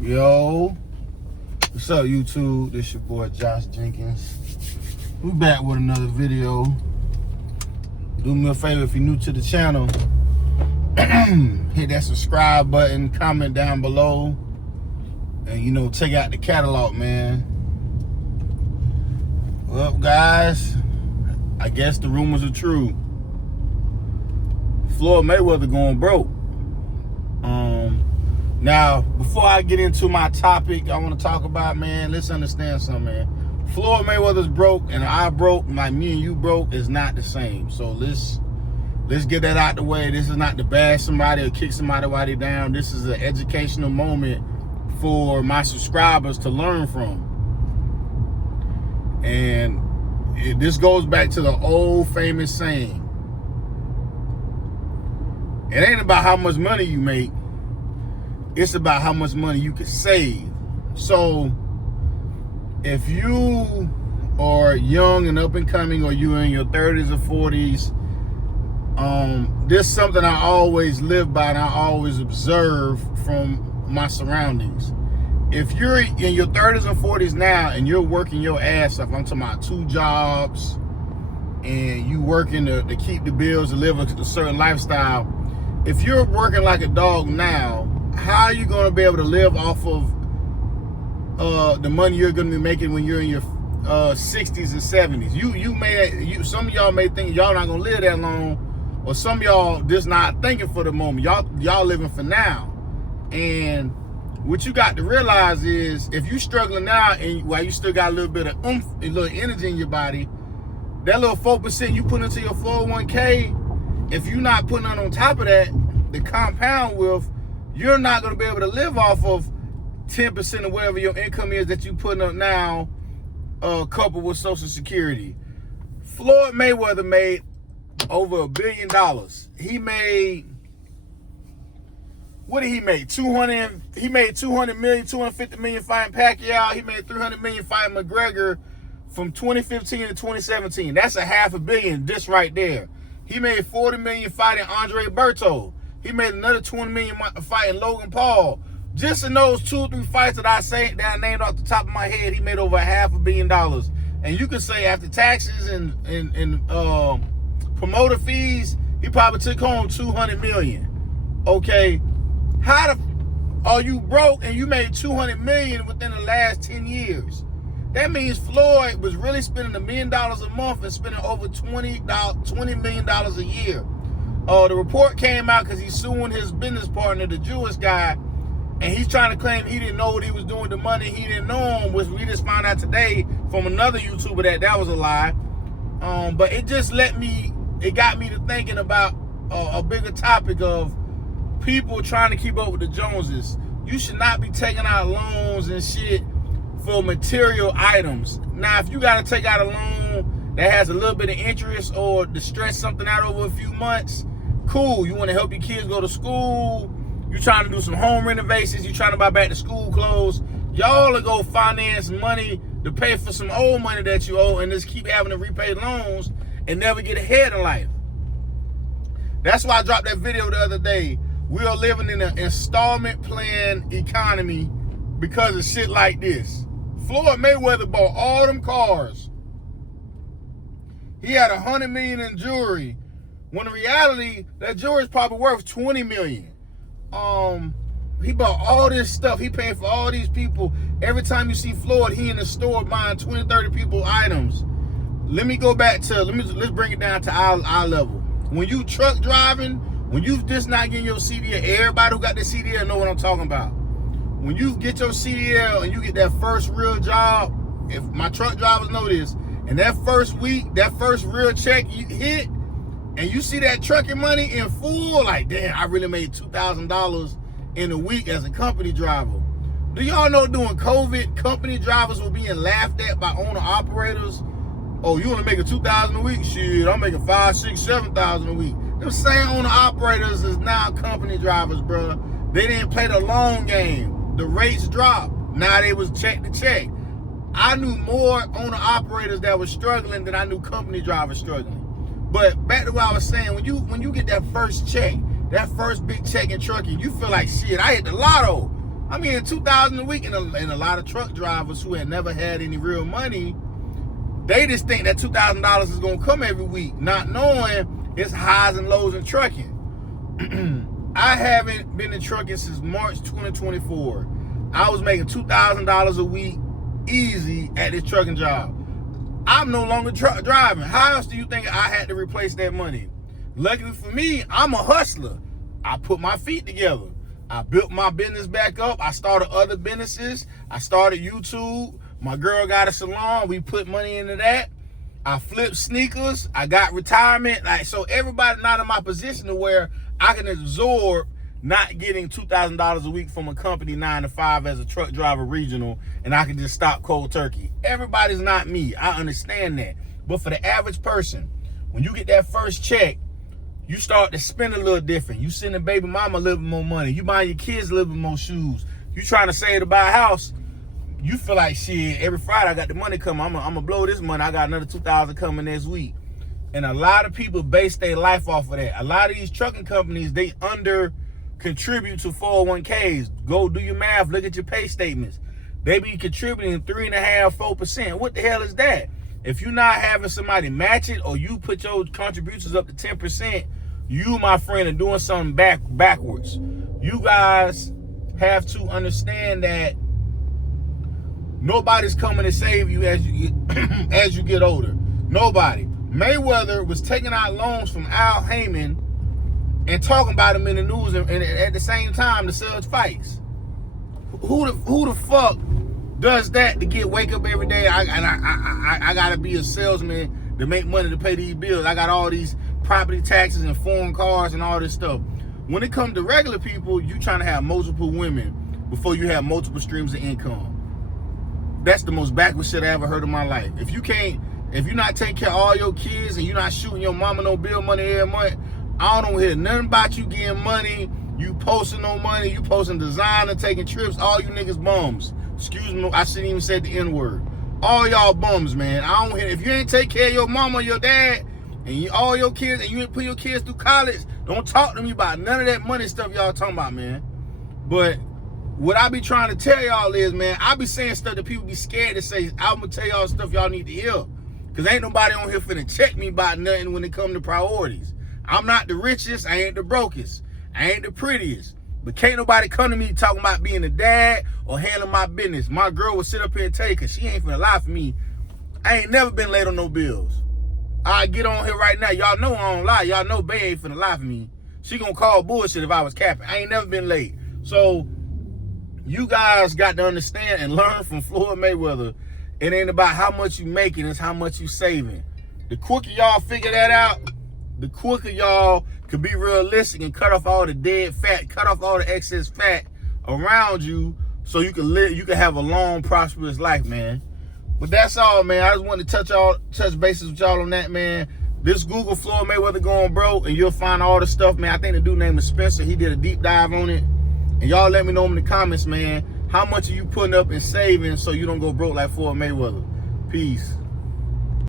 Yo, what's up YouTube? This your boy Josh Jenkins. We back with another video. Do me a favor if you're new to the channel, hit that subscribe button, comment down below, and check out the catalog, man. Well, guys, I guess the rumors are true. Floyd Mayweather going broke. Now, before I get into my topic I want to talk about, man, let's understand something, man. Floyd Mayweather's broke and I broke, like me and you broke, is not the same. So let's get that out the way. This is not to bash somebody or kick somebody down. This is an educational moment for my subscribers to learn from. And this goes back to the old famous saying. It ain't about how much money you make. It's about how much money you can save. So if you are young and up and coming, or you in your 30s or 40s, this is something I always live by and I always observe from my surroundings. If you're in your 30s and 40s now and you're working your ass off, I'm talking about 2 jobs, and you working to keep the bills, to live a certain lifestyle. If you're working like a dog now, how are you going to be able to live off of the money you're going to be making when you're in your 60s and 70s? Some of y'all may think y'all not going to live that long, or some of y'all just not thinking for the moment. Y'all living for now. And what you got to realize is, if you struggling now and while you still got a little bit of oomph, a little energy in your body, that little 4% you put into your 401k, if you're not putting on top of that, the compound with, you're not going to be able to live off of 10% of whatever your income is that you putting up now, coupled with Social Security. Floyd Mayweather made over $1 billion. He made, what did he make? He made 200 million, 250 million fighting Pacquiao. He made 300 million fighting McGregor from 2015 to 2017. That's a $500 million just right there. He made 40 million fighting Andre Berto. He made another 20 million fighting Logan Paul. Just in those 2 or 3 fights that I named off the top of my head, he made over $500 million. And you could say after taxes and promoter fees, he probably took home 200 million. Okay, are you broke and you made 200 million within the last 10 years? That means Floyd was really spending $1 million a month and spending over $20 million a year. The report came out because he's suing his business partner, the Jewish guy, and he's trying to claim he didn't know what he was doing with the money. He didn't know him, which we just found out today from another YouTuber that was a lie. But it just got me to thinking about a bigger topic of people trying to keep up with the Joneses. You should not be taking out loans and shit for material items. Now, if you got to take out a loan that has a little bit of interest or to stretch something out over a few months, cool. You want to help your kids go to school, you're trying to do some home renovations, you're trying to buy back the school clothes, y'all will go finance money to pay for some old money that you owe and just keep having to repay loans and never get ahead in life. That's why I dropped that video the other day. We are living in an installment plan economy because of shit like this. Floyd Mayweather bought all them cars. He had 100 million in jewelry, when in reality, that jewelry is probably worth 20 million. He bought all this stuff. He paying for all these people. Every time you see Floyd, he in the store buying 20, 30 people items. Let me go back to, let's bring it down to our level. When you truck driving, when you just not getting your CDL, everybody who got the CDL know what I'm talking about. When you get your CDL and you get that first real job, if my truck drivers know this, and that first week, that first real check you hit, and you see that trucking money in full, like, damn, I really made $2,000 in a week as a company driver. Do y'all know during COVID, company drivers were being laughed at by owner operators? Oh, you want to make a $2,000 a week? Shit, I'm making $5,000, $6,000, $7,000 a week. Them same owner operators is now company drivers, bro. They didn't play the long game. The rates dropped. Now they was check to check. I knew more owner operators that were struggling than I knew company drivers struggling. But back to what I was saying, when you get that first check, that first big check in trucking, you feel like, shit, I hit the lotto. I'm getting $2,000 a week, and a lot of truck drivers who had never had any real money, they just think that $2,000 is gonna come every week, not knowing it's highs and lows in trucking. I haven't been in trucking since March 2024. I was making $2,000 a week easy at this trucking job. I'm no longer driving. How else do you think I had to replace that money? Luckily for me, I'm a hustler. I put my feet together. I built my business back up. I started other businesses. I started YouTube. My girl got a salon. We put money into that. I flipped sneakers. I got retirement. So everybody not in my position to where I can absorb not getting $2,000 a week from a company 9 to 5 as a truck driver regional, and I can just stop cold turkey. Everybody's not me. I understand that. But for the average person, when you get that first check, you start to spend a little different. You send a baby mama a little bit more money. You buy your kids a little bit more shoes. You trying to save to buy a house. You feel like, shit, every Friday I got the money coming. I'm gonna blow this money. I got another $2,000 coming next week. And a lot of people base their life off of that. A lot of these trucking companies, they under contribute to 401ks. Go do your math. Look at your pay statements. They be contributing 3.5%, 4%. What the hell is that? If you're not having somebody match it, or you put your contributions up to 10%, you, my friend, are doing something backwards. You guys have to understand that nobody's coming to save you as you get older. Nobody. Mayweather was taking out loans from Al Heyman and talking about him in the news, and at the same time to sell fights. Who the fuck does that to wake up every day? I gotta be a salesman to make money to pay these bills. I got all these property taxes and foreign cars and all this stuff. When it comes to regular people, you trying to have multiple women before you have multiple streams of income. That's the most backward shit I ever heard in my life. If you're not taking care of all your kids and you're not shooting your mama no bill money every month, I don't hear nothing about you getting money, you posting no money, you posting designer, taking trips, all you niggas bums. Excuse me, I shouldn't even say the N-word. All y'all bums, man. I don't hear, if you ain't take care of your mama or your dad, and all your kids, and you ain't put your kids through college, don't talk to me about none of that money stuff y'all talking about, man. But what I be trying to tell y'all is, man, I be saying stuff that people be scared to say. I'm gonna tell y'all stuff y'all need to hear. Cause ain't nobody on here finna check me about nothing when it come to priorities. I'm not the richest, I ain't the brokest, I ain't the prettiest. But can't nobody come to me talking about being a dad or handling my business. My girl will sit up here and tell you, cause she ain't finna lie for me. I ain't never been late on no bills. I get on here right now. Y'all know I don't lie. Y'all know Bay ain't finna lie for me. She gonna call bullshit if I was capping. I ain't never been late. So you guys got to understand and learn from Floyd Mayweather. It ain't about how much you making, it's how much you saving. The quicker y'all figure that out, the quicker y'all could be realistic and cut off all the dead fat, cut off all the excess fat around you, so you can live, you can have a long, prosperous life, man. But that's all, man. I just wanted to touch bases with y'all on that, man. This Google Floyd Mayweather going broke, and you'll find all the stuff, man. I think the dude named is Spencer. He did a deep dive on it. And y'all let me know in the comments, man, how much are you putting up in savings so you don't go broke like Floyd Mayweather? Peace.